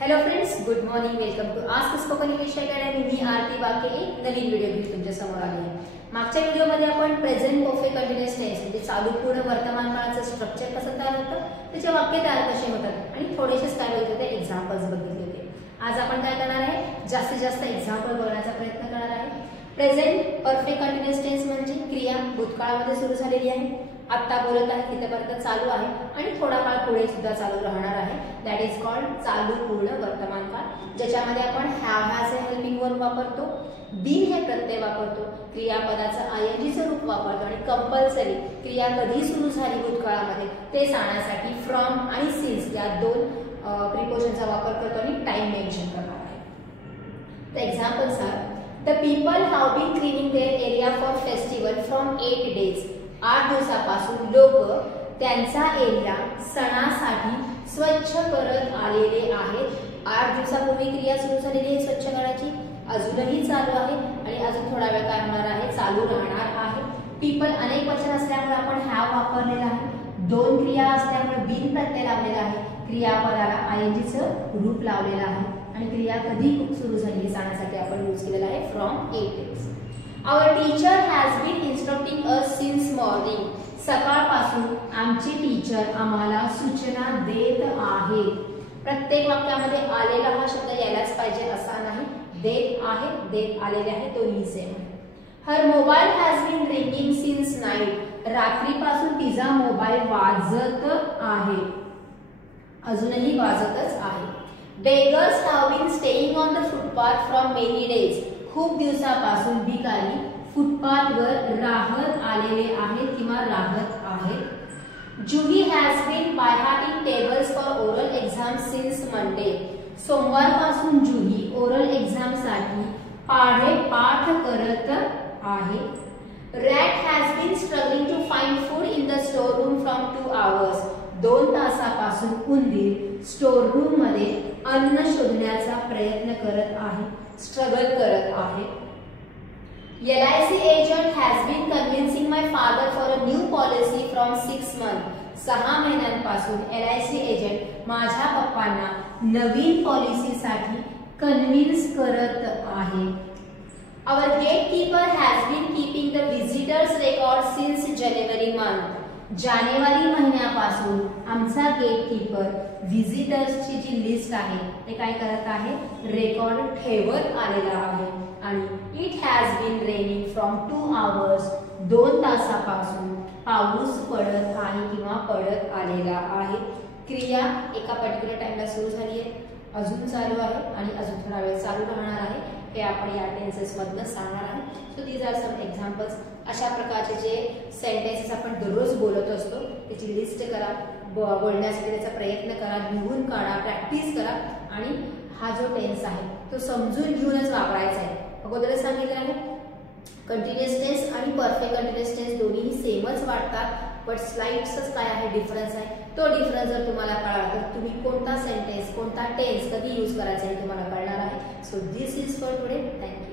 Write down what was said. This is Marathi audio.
Hello friends, good morning. Welcome to ask spoken English academy. मी आरती बाके एक नवीन व्हिडिओ घेऊन तुमच्या समोर आली आहे. मागच्या व्हिडिओमध्ये आपण प्रेझेंट परफेक्ट कंटिन्युअस टेन्स म्हणजे चालू पूर्ण वर्तमान काळाचं स्ट्रक्चर कसं तयार होतं, त्याचे वाक्य तयार कसे होतात आणि थोडेसेच काय बघितले होते, एक्झाम्पल्स बघितले होते. आज आपण काय करणार आहे, जास्तीत जास्त एक्झाम्पल बघण्याचा प्रयत्न करणार आहे. प्रेझेंट परफेक्ट कंटिन्युअस टेन्स म्हणजे क्रिया भूतकाळामध्ये सुरू झालेली आहे, आता बोलत आहे, तिथपर्यंत चालू आहे आणि थोडा काळ पुढे सुद्धा चालू राहणार आहे. दॅट इज कॉल्ड चालू पूर्ण वर्तमान काळ, ज्याच्यामध्ये आपण हॅव हॅज हे हेल्पिंग वर्ब वापरतो, बीन हे प्रत्यय वापरतो, क्रियापदाचं आयएनजीचं रूप वापरतो आणि कंपल्सरी क्रिया कधी सुरू झाली भूतकाळामध्ये ते सांगण्यासाठी फ्रॉम आणि सिन्स या दोन प्रिपोजिशनचा वापर करतो आणि टाइम मेन्शन करणार आहे. The examples are the people have been cleaning their area for festival from 8 days. 8 दिवसापासून लोक त्यांचा एरिया सणासाठी स्वच्छ करत आलेले आहेत. 8 दिवसापूर्वी क्रिया सुरू झालेली आहे स्वच्छ करायची, अजूनही चालू आहे आणि अजून थोडा वेळ काय होणार आहे, चालू राहणार आहे. पीपल अनेक वचन असल्यामुळे आपण हॅव वापरलेला आहे, दोन क्रिया असल्यामुळे बीन प्रत्यय लावलेला आहे, क्रियापदाला आयएनजीचं रूप लावलेलं आहे आणि क्रिया कधी सुरू झाली हे सांगण्यासाठी आपण यूज केलेला आहे from 8 days. Our teacher has been instructing us since morning. सकाळपासून आमची टीचर आम्हाला सूचना देत आहे. प्रत्येक वाक्यामध्ये आलेला हा शब्द यायलाच पाहिजे असा नाही, देत आहे, देत आलेले आहे, दोन्ही सेम आहे. Her mobile has been ringing since night. रात्रीपासून तिचा मोबाईल वाजत आहे, अजूनही वाजतच आहे. Beggars have been staying on the footpath from many days. खूप दिवसापासून भिकारी फुटपाथवर राहत आलेले आहेत किंवा राहत आहेत. Juhi has been by hearting tables for oral exam since Monday. सोमवारपासून जुही ओरल एक्झाम साठी पाढे पाठ करत आहे. Rat has been struggling to find food in the store room from 2 hours. 2 तासापासून उंदीर स्टोर रूम मध्ये अन्न शोधण्याचा प्रयत्न करत आहे, स्ट्रगल करत आहे. LIC agent has been convincing my father for a new policy from 6 months. 6 महिन्यांपासून LIC एजंट माझ्या पप्पांना नवीन पॉलिसीसाठी कन्व्हिन्स करत आहे. Our gatekeeper has been keeping the visitors record since January month. जानेवारी महिन्यापासून आमचा गेटकीपर व्हिजिटर्सची जी लिस्ट आहे ते काय करत आहे, रेकॉर्ड ठेवत आलेला आहे. आणि it has been raining from 2 hours. 2 तासापासून पाऊस पडत आहे किंवा पडत आलेला आहे. क्रिया एका पर्टिक्युलर टाइमला सुरू झाली आहे, अजून चालू आहे आणि अजून थोडा वेळ चालू राहणार आहे. हे आपण या टेन्सेस मधनं सांगणार आहे. So these are some examples. अशा प्रकारचे जे सेंटेन्सेस आपण दररोज बोलत असतो त्याची लिस्ट करा, बोलण्यासाठी त्याचा प्रयत्न करा, लिहून काढा, प्रॅक्टिस करा आणि हा जो टेन्स आहे तो समजून घेऊनच वापरायचा आहे. अगोदरच सांगितलं आहे, कंटिन्युअस टेन्स आणि परफेक्ट कंटिन्युअस टेन्स दोन्ही सेमच वाटतात, बट स्लाइड्सच काय आहे, डिफरन्स आहे. तो डिफरन्स जर तुम्हाला कळला तर तुम्ही कोणता सेंटेन्स कोणता टेन्स कधी यूज करायचा हे तुम्हाला कळणार आहे. So this is for today. Thank you.